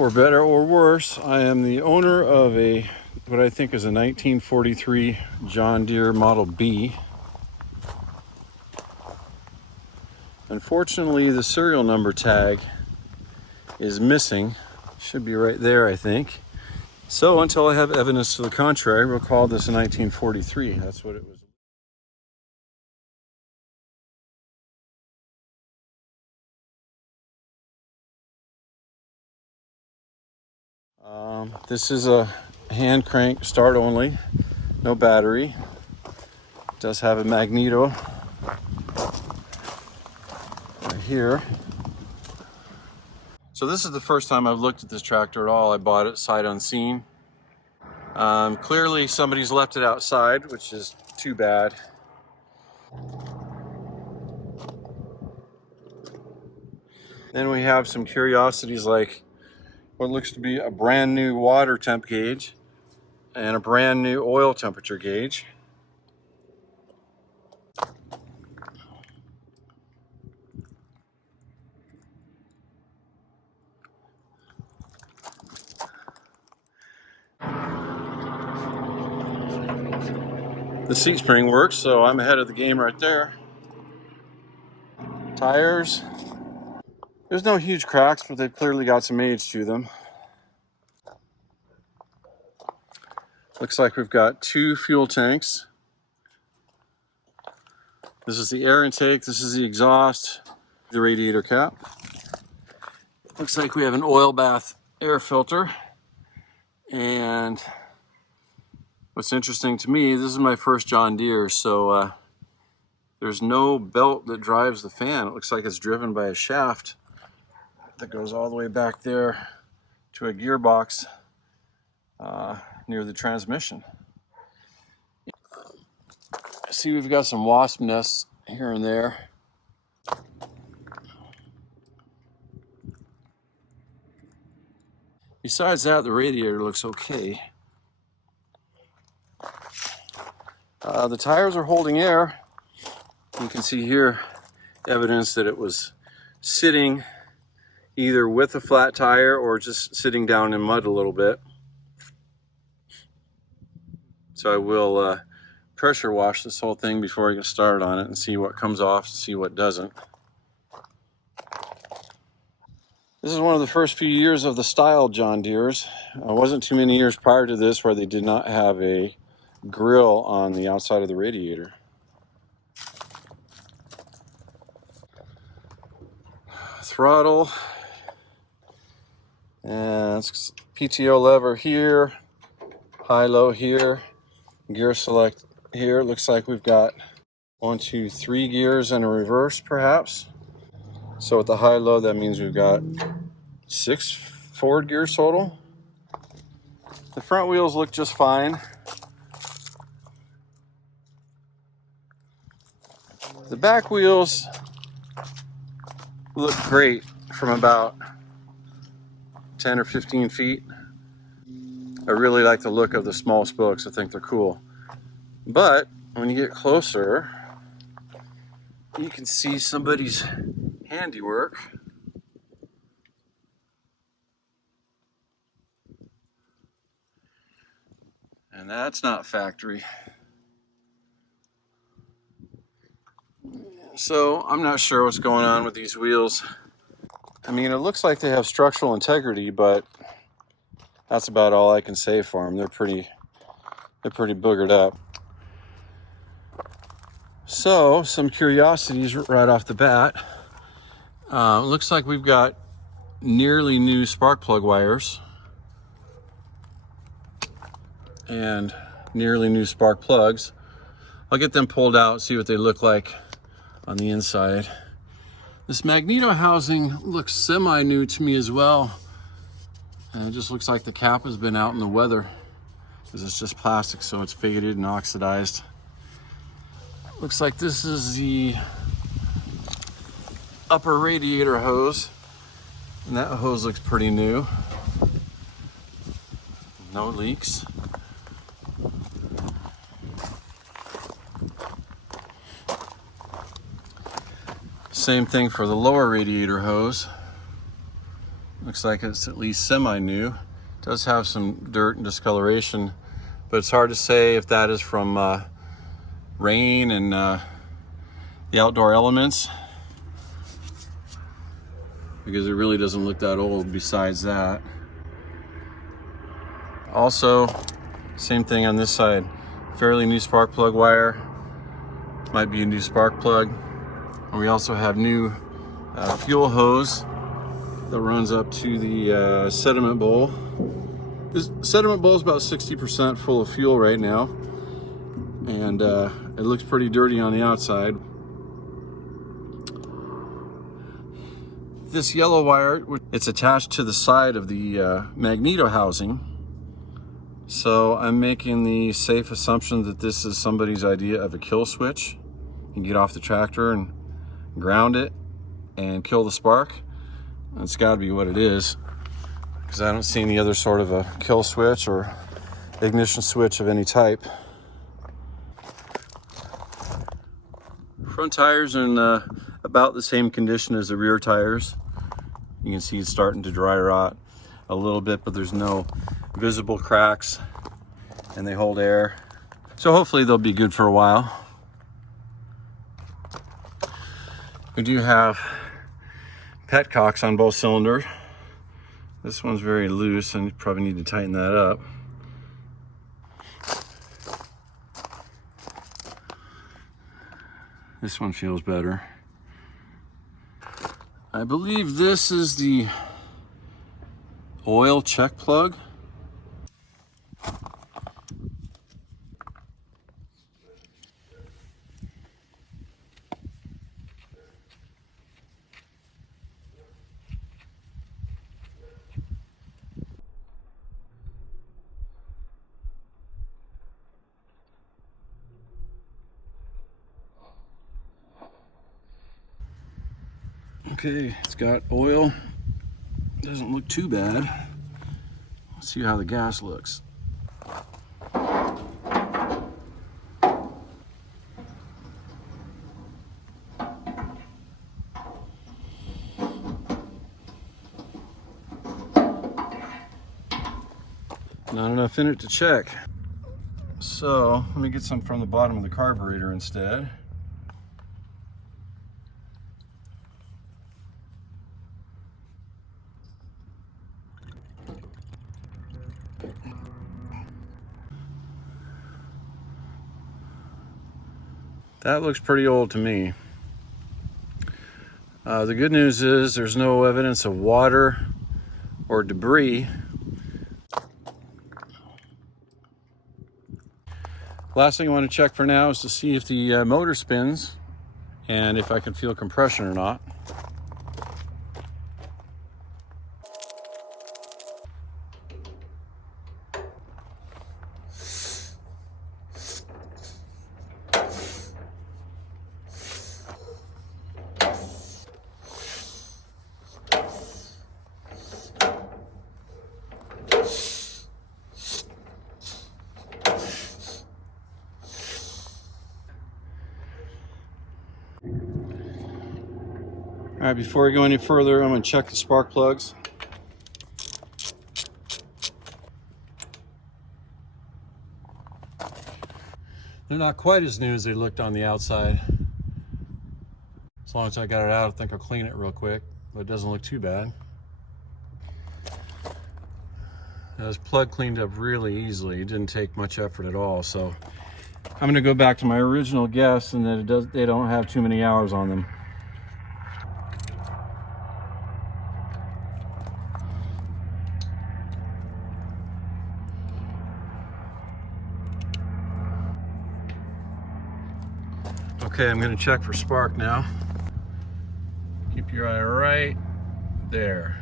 For better or worse, I am the owner of what I think is a 1943 John Deere Model B. Unfortunately, the serial number tag is missing. Should be right there, I think. So until I have evidence to the contrary, we'll call this a 1943. That's what it was. This is a hand crank, start only, no battery. It does have a magneto right here. So this is the first time I've looked at this tractor at all. I bought it sight unseen. Clearly somebody's left it outside, which is too bad. Then we have some curiosities like what looks to be a brand new water temp gauge and a brand new oil temperature gauge. The seat spring works, so I'm ahead of the game right there. Tires. There's no huge cracks, but they've clearly got some age to them. Looks like we've got 2 fuel tanks. This is the air intake, this is the exhaust, the radiator cap. Looks like we have an oil bath air filter. And what's interesting to me, this is my first John Deere, so there's no belt that drives the fan. It looks like it's driven by a shaft that goes all the way back there to a gearbox near the transmission. I see we've got some wasp nests here and there. Besides that, the radiator looks okay. The tires are holding air. You can see here evidence that it was sitting either with a flat tire or just sitting down in mud a little bit. So I will pressure wash this whole thing before I get started on it and see what comes off and see what doesn't. This is one of the first few years of the style John Deere's. It wasn't too many years prior to this where they did not have a grill on the outside of the radiator. Throttle, and it's PTO lever here, high-low here, gear select here. Looks like we've got 1, 2, 3 gears and a reverse perhaps. So with the high-low, that means we've got 6 forward gears total. The front wheels look just fine. The back wheels look great from about 10 or 15 feet. I really like the look of the small spokes. I think they're cool. But when you get closer, you can see somebody's handiwork. And that's not factory. So I'm not sure what's going on with these wheels. I mean, it looks like they have structural integrity, but that's about all I can say for them. They're pretty boogered up. So some curiosities right off the bat. Looks like we've got nearly new spark plug wires and nearly new spark plugs. I'll get them pulled out, see what they look like on the inside. This magneto housing looks semi-new to me as well. And it just looks like the cap has been out in the weather because it's just plastic, so it's faded and oxidized. Looks like this is the upper radiator hose, and that hose looks pretty new. No leaks. Same thing for the lower radiator hose. Looks like it's at least semi-new. It does have some dirt and discoloration, but it's hard to say if that is from rain and the outdoor elements, because it really doesn't look that old besides that. Also, same thing on this side. Fairly new spark plug wire. Might be a new spark plug. And we also have new fuel hose that runs up to the sediment bowl. This sediment bowl is about 60% full of fuel right now, and it looks pretty dirty on the outside. This yellow wire, it's attached to the side of the magneto housing. So I'm making the safe assumption that this is somebody's idea of a kill switch. You can get off the tractor and ground it and kill the spark. That's got to be what it is, because I don't see any other sort of a kill switch or ignition switch of any type. Front tires are in about the same condition as the rear tires. You can see it's starting to dry rot a little bit, but there's no visible cracks, and they hold air. So hopefully they'll be good for a while. We do have petcocks on both cylinders. This one's very loose and you probably need to tighten that up. This one feels better. I believe this is the oil check plug. Okay, it's got oil. Doesn't look too bad. Let's see how the gas looks. Not enough in it to check. So let me get some from the bottom of the carburetor instead. That looks pretty old to me. The good news is there's no evidence of water or debris. Last thing I want to check for now is to see if the motor spins and if I can feel compression or not. All right, before we go any further, I'm going to check the spark plugs. They're not quite as new as they looked on the outside. As long as I got it out, I think I'll clean it real quick, but it doesn't look too bad. Now, this plug cleaned up really easily. It didn't take much effort at all, so I'm going to go back to my original guess and that they don't have too many hours on them. Okay, I'm going to check for spark now. Keep your eye right there.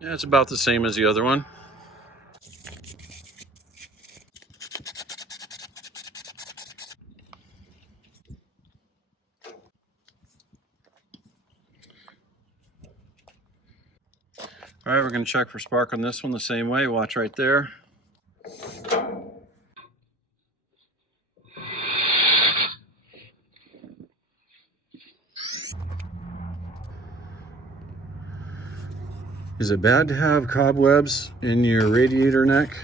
Yeah, it's about the same as the other one. All right, we're going to check for spark on this one the same way. Watch right there. Is it bad to have cobwebs in your radiator neck?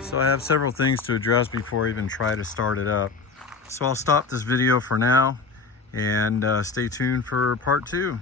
So I have several things to address before I even try to start it up. So I'll stop this video for now and stay tuned for part 2.